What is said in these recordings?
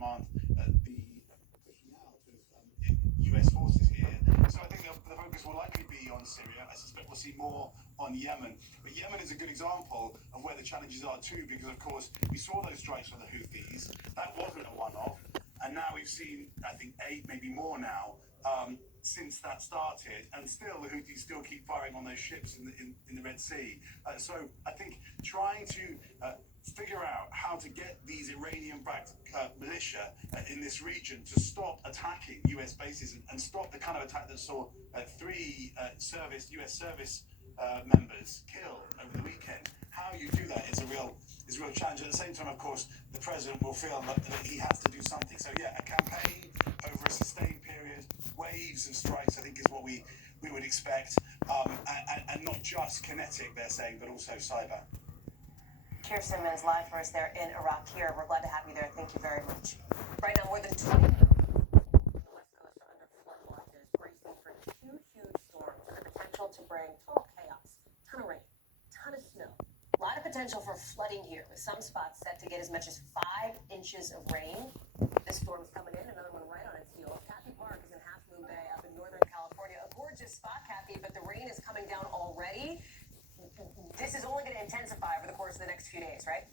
demand the pushing out of US forces here. So I think the focus will likely be on Syria. I suspect we'll see more on Yemen. But Yemen is a good example of where the challenges are too, because of course we saw those strikes from the Houthis. That wasn't a one-off. And now we've seen, I think, 8, maybe more now, since that started. And still, the Houthis still keep firing on those ships in the Red Sea. So I think trying to figure out how to get these Iranian-backed militia in this region to stop attacking US bases and stop the kind of attack that saw 3 US service members killed over the weekend. How you do that is a real challenge. At the same time, of course, the president will feel that he has to do something. So yeah, a campaign over a sustained period, waves of strikes, I think is what we would expect, and not just kinetic, they're saying, but also cyber. Keir Simmons live for us there in Iraq. Here, we're glad to have you there. Thank you very much. Right now, more than 20 on the West Coast are under flood watches, bracing for 2 huge storms and the potential to bring total chaos, ton of rain, ton of snow. A lot of potential for flooding here, with some spots set to get as much as 5 inches of rain. This storm's coming in, another one right on its heels. Kathy Park is in Half Moon Bay up in Northern California. A gorgeous spot, Kathy, but the rain is coming down already. This is only going to intensify over the course of the next few days, right?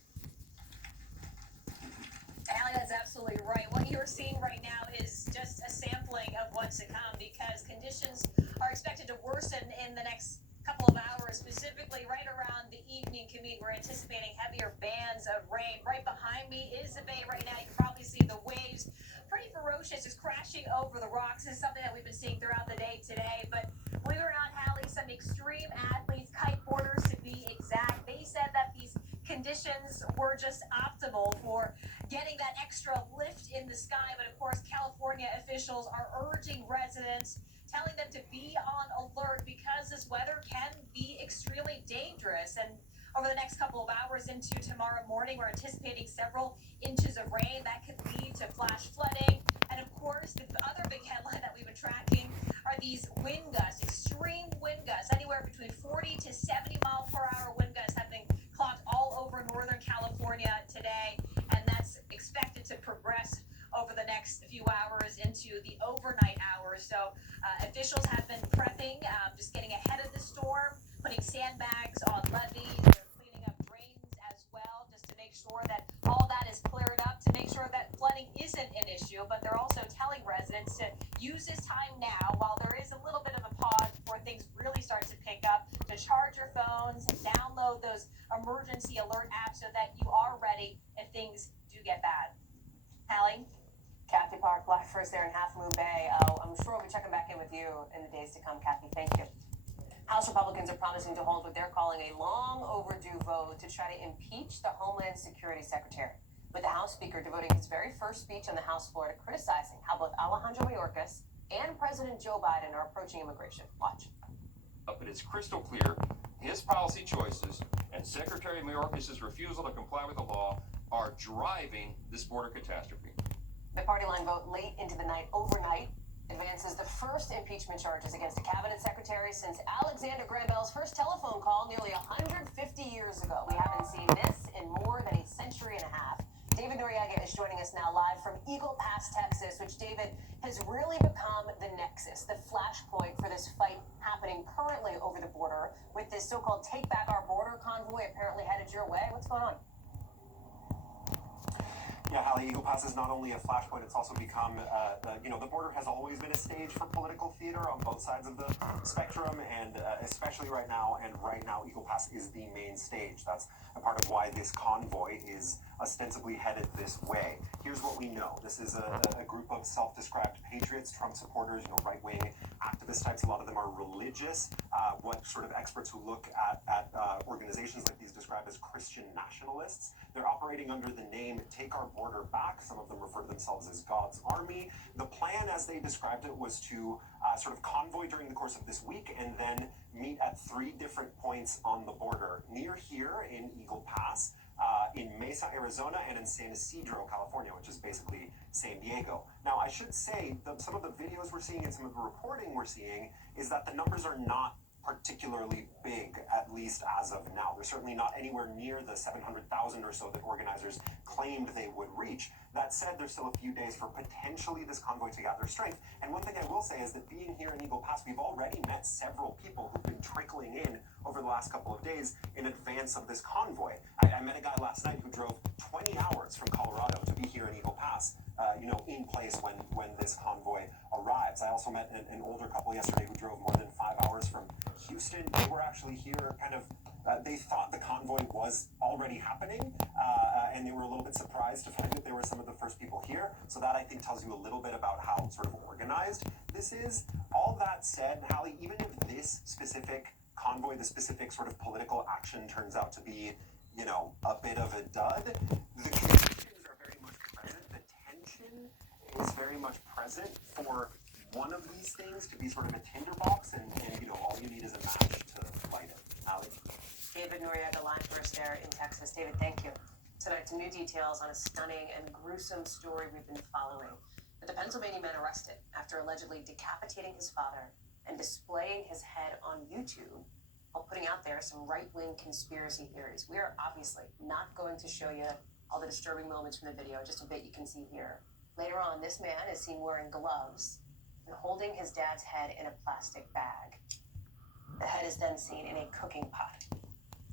Allie, that's absolutely right. What you're seeing right now is just a sampling of what's to come, because conditions are expected to worsen in the next couple of hours, specifically right around the evening commute. We're anticipating heavier bands of rain. Right behind me is the bay right now. You can probably see the waves. Pretty ferocious, just crashing over the rocks. This is something that we've been seeing throughout the day today. But believe it or not, Hallie, some extreme athletes, kiteboarders to be exact, they said that these conditions were just optimal for getting that extra lift in the sky. But of course, California officials are urging residents, telling them to be on alert, because this weather can be extremely dangerous. And over the next couple of hours into tomorrow morning, we're anticipating several inches of rain that could lead to flash flooding. And of course, the other big headline that we've been tracking are these wind gusts, extreme wind gusts, anywhere between 40 to 70 mile per hour wind gusts have been clocked all over Northern California today. And that's expected to progress over the next few hours into the overnight hours. So officials have been prepping, just getting ahead of the storm, putting sandbags on levees. They're cleaning up drains as well, just to make sure that all that is cleared up, to make sure that flooding isn't an issue. But they're also telling residents to use this time now, while there is a little bit of a pause before things really start to pick up, to charge your phones and download those emergency alert apps so that you are ready if things do get bad. Hallie? Kathy Park live for us there in Half Moon Bay. I'm sure we'll be checking back in with you in the days to come, Kathy. Thank you. House Republicans are promising to hold what they're calling a long overdue vote to try to impeach the Homeland Security Secretary, with the House Speaker devoting his very first speech on the House floor to criticizing how both Alejandro Mayorkas and President Joe Biden are approaching immigration. Watch. But it's crystal clear his policy choices and Secretary Mayorkas' refusal to comply with the law are driving this border catastrophe. The party line vote late into the night overnight advances the first impeachment charges against a cabinet secretary since Alexander Graham Bell's first telephone call nearly 150 years ago. We haven't seen this in more than a century and a half. David Noriega is joining us now live from Eagle Pass, Texas, which, David, has really become the nexus, the flashpoint for this fight happening currently over the border, with this so-called Take Back Our Border convoy apparently headed your way. What's going on? Yeah, Hallie, Eagle Pass is not only a flashpoint, it's also become, the border has always been a stage for political theater on both sides of the spectrum, and especially right now. And right now, Eagle Pass is the main stage. That's a part of why this convoy is ostensibly headed this way. Here's what we know. This is a group of self-described patriots, Trump supporters, right-wing activist types. A lot of them are religious. What sort of experts who look at organizations like these describe as Christian nationalists. They're operating under the name Take Our Border Back. Some of them refer to themselves as God's Army. The plan, as they described it, was to sort of convoy during the course of this week and then meet at 3 different points on the border. Near here in Eagle Pass, in Mesa, Arizona, and in San Ysidro, California, which is basically San Diego. Now, I should say that some of the videos we're seeing and some of the reporting we're seeing is that the numbers are not particularly big, at least as of now. They're certainly not anywhere near the 700,000 or so that organizers claimed they would reach. That said, there's still a few days for potentially this convoy to gather strength. And one thing I will say is that being here in Eagle Pass, we've already met several people who've been trickling in over the last couple of days in advance of this convoy. I met a guy last night who drove 20 hours from Colorado to be here in Eagle Pass, in place when this convoy arrives. I also met an older couple yesterday who drove more than 5 hours from Houston. They were actually here they thought the convoy was already happening, and they were a little bit surprised to find that they were some of the first people here. So that, I think, tells you a little bit about how sort of organized this is. All that said, Hallie, even if this specific convoy, the specific sort of political action turns out to be, a bit of a dud, the conditions are very much present. The tension is very much present for one of these things to be sort of a tinderbox, and all you need is a match to light it. Hallie? David Noriega live for us there in Texas. David, thank you. Tonight, some new details on a stunning and gruesome story we've been following. The Pennsylvania man arrested after allegedly decapitating his father and displaying his head on YouTube while putting out there some right-wing conspiracy theories. We are obviously not going to show you all the disturbing moments from the video, just a bit you can see here. Later on, this man is seen wearing gloves and holding his dad's head in a plastic bag. The head is then seen in a cooking pot.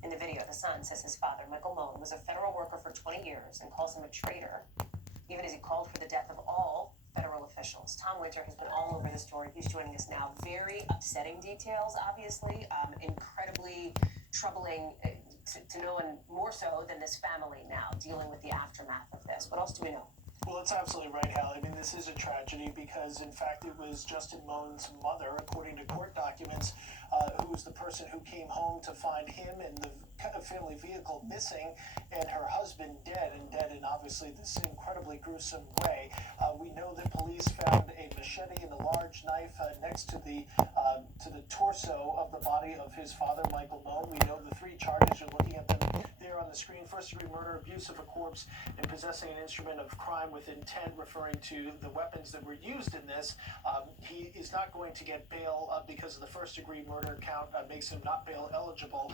In the video, the son says his father, Michael Moen, was a federal worker for 20 years and calls him a traitor, even as he called for the death of all federal officials. Tom Winter has been all over the story. He's joining us now. Very upsetting details, obviously. Incredibly troubling to no one more so than this family now dealing with the aftermath of this. What else do we know? Well, it's absolutely right, Hallie. I mean, this is a tragedy because, in fact, it was Justin Moen's mother, according to court documents, who was the person who came home to find him and the family vehicle missing, and her husband dead in obviously this incredibly gruesome way. We know that police found a machete and a large knife next to the torso of the body of his father, Michael Moen. We know the three charges. You're looking at them there on the screen: first-degree murder, abuse of a corpse, and possessing an instrument of crime with intent, referring to the weapons that were used in this. He is not going to get bail because of the first-degree murder count makes him not bail eligible.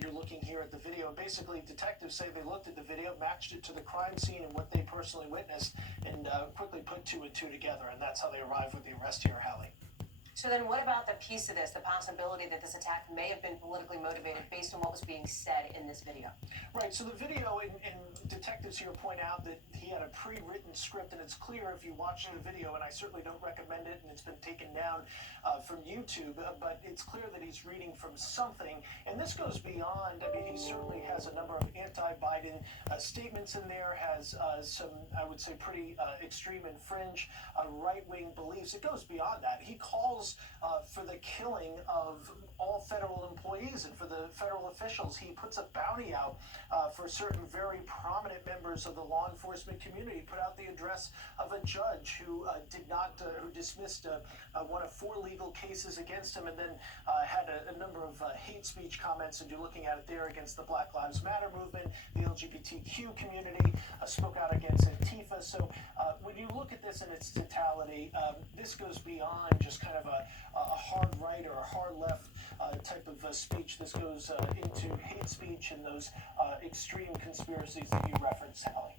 You're looking here at the video. Basically, detectives say they looked at the video, matched it to the crime scene and what they personally witnessed, and quickly put two and two together, and that's how they arrived with the arrest here, Hallie. So then what about the piece of this, the possibility that this attack may have been politically motivated based on what was being said in this video? Right, so the video, and detectives here point out that he had a pre-written script, and it's clear if you watch the video, and I certainly don't recommend it, and it's been taken down from YouTube, but it's clear that he's reading from something, and this goes beyond. I mean, he certainly has a number of anti-Biden statements in there, has some, I would say, pretty extreme and fringe right-wing beliefs. It goes beyond that. He calls for the killing of all federal employees and for the federal officials. He puts a bounty out for certain very prominent members of the law enforcement community. Put out the address of a judge who who dismissed one of 4 legal cases against him, and then had a number of hate speech comments, and you're looking at it there, against the Black Lives Matter movement, the LGBTQ community, spoke out against Antifa. So when you look at this in its totality, this goes beyond just kind of a hard right or a hard left type of speech. This goes into hate speech and those extreme conspiracies that you referenced, Hallie.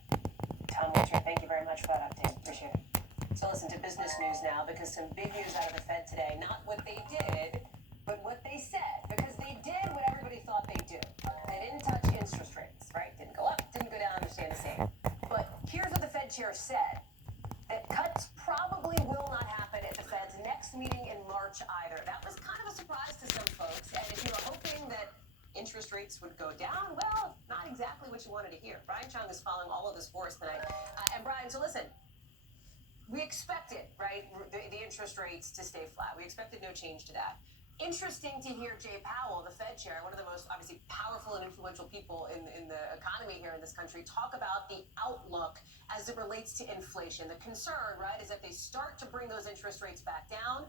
Tom Winter, thank you very much for that update. Appreciate it. So listen to business news now, because some big news out of the Fed today. Not what they did, but what they said. Because they did what everybody thought they'd do. They didn't touch interest rates, right? Didn't go up, didn't go down, understand the same. But here's what the Fed chair said. That cuts probably will not happen at the Fed's next meeting in March either. That was kind of a surprise to some folks. And if you were hoping that interest rates would go down, well, not exactly what you wanted to hear. Brian Chung is following all of this for us tonight. And Brian, so listen, we expected, right, the interest rates to stay flat. We expected no change to that. Interesting to hear Jay Powell, the Fed chair, one of the most obviously powerful and influential people in the economy here in this country, talk about the outlook as it relates to inflation. The concern, right, is if they start to bring those interest rates back down,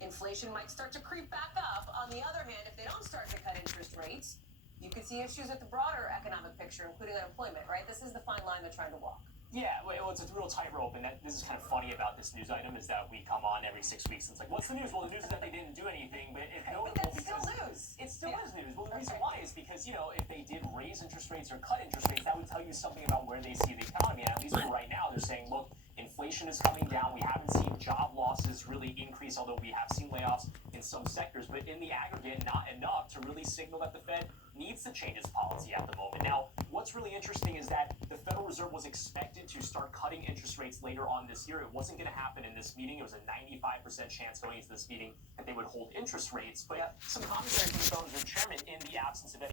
inflation might start to creep back up. On the other hand, if they don't start to cut interest rates, you could see issues with the broader economic picture, including unemployment, right? This is the fine line they're trying to walk. Yeah, well, it's a real tightrope, and this is kind of funny about this news item is that we come on every 6 weeks and it's like, what's the news? Well, the news is that they didn't do anything, but it's notable But that's because still news. it still is news. Well, the reason why is because, if they did raise interest rates or cut interest rates, that would tell you something about where they see the economy. And at least for right now, they're saying, look, inflation is coming down. We haven't seen job losses really increase, although we have seen layoffs in some sectors. But in the aggregate, not enough to really signal that the Fed needs to change its policy at the moment. Now, what's really interesting is that the Federal Reserve was expected to start cutting interest rates later on this year. It wasn't going to happen in this meeting. It was a 95% chance going into this meeting that they would hold interest rates. But some commentary from the Federal Reserve Chairman in the absence of any